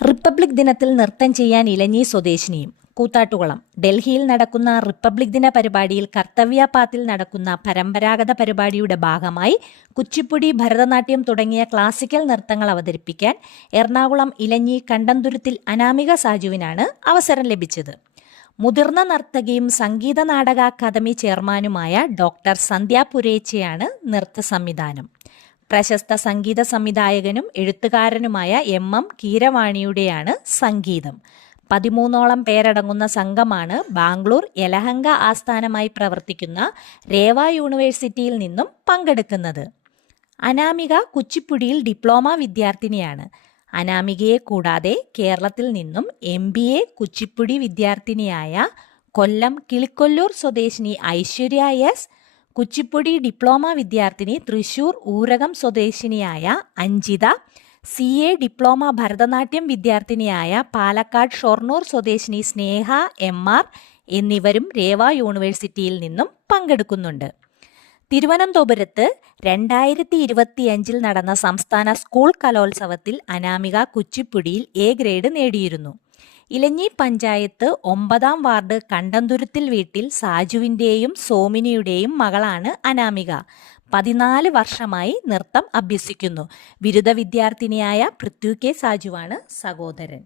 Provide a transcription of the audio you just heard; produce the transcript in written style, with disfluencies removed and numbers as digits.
Republic ദിനത്തിൽ നൃത്തം ചെയ്യാൻ ഇലഞ്ഞി സ്വദേശിനിയും. കൂത്താട്ടുകുളം. ഡൽഹിയിൽ നടക്കുന്ന റിപ്പബ്ലിക് ദിന പരിപാടിയിൽ കർത്തവ്യപാത്തിൽ നടക്കുന്ന പരമ്പരാഗത പരിപാടിയുടെ ഭാഗമായി കുച്ചിപ്പുടി, ഭരതനാട്യം തുടങ്ങിയ ക്ലാസിക്കൽ നൃത്തങ്ങൾ അവതരിപ്പിക്കാൻ എറണാകുളം ഇലഞ്ഞി കണ്ടന്തുരുത്തിൽ അനാമിക സാജുവിനാണ് അവസരം ലഭിച്ചത്. മുതിർന്ന നർത്തകിയും സംഗീത നാടക അക്കാദമി ചെയർമാനുമായ ഡോക്ടർ സന്ധ്യ പുരേച്ചയാണ് നൃത്ത സംവിധാനം. പ്രശസ്ത സംഗീത സംവിധായകനും എഴുത്തുകാരനുമായ എം കീരവാണിയുടെയാണ് സംഗീതം. 13ഓളം പേരടങ്ങുന്ന സംഘമാണ് ബാംഗ്ലൂർ യലഹങ്ക ആസ്ഥാനമായി പ്രവർത്തിക്കുന്ന രേവ യൂണിവേഴ്സിറ്റിയിൽ നിന്നും പങ്കെടുക്കുന്നത്. അനാമിക കുച്ചിപ്പുടിയിൽ ഡിപ്ലോമ വിദ്യാർത്ഥിനിയാണ്. അനാമികയെ കൂടാതെ കേരളത്തിൽ നിന്നും MBA കുച്ചിപ്പുടി വിദ്യാർത്ഥിനിയായ കൊല്ലം കിളിക്കൊല്ലൂർ സ്വദേശിനി ഐശ്വര്യ എസ്, കുച്ചിപ്പുടി ഡിപ്ലോമ വിദ്യാർത്ഥിനി തൃശൂർ ഊരകം സ്വദേശിനിയായ അഞ്ജിത, CA ഡിപ്ലോമ ഭരതനാട്യം വിദ്യാർത്ഥിനിയായ പാലക്കാട് ഷൊർണൂർ സ്വദേശിനി സ്നേഹ MR എന്നിവരും രേവ യൂണിവേഴ്സിറ്റിയിൽ നിന്നും പങ്കെടുക്കുന്നുണ്ട്. തിരുവനന്തപുരത്ത് 2025 നടന്ന സംസ്ഥാന സ്കൂൾ കലോത്സവത്തിൽ അനാമിക കുച്ചിപ്പുടിയിൽ A ഗ്രേഡ് നേടിയിരുന്നു. ഇലഞ്ഞി പഞ്ചായത്ത് 9ാം വാർഡ് കണ്ടന്തുരുത്തിൽ വീട്ടിൽ സാജുവിൻ്റെയും സോമിനിയുടെയും മകളാണ് അനാമിക. 14 വർഷമായി നൃത്തം അഭ്യസിക്കുന്നു. ബിരുദ വിദ്യാർത്ഥിനിയായ പൃഥ്വി K സാജുവാണ് സഹോദരൻ.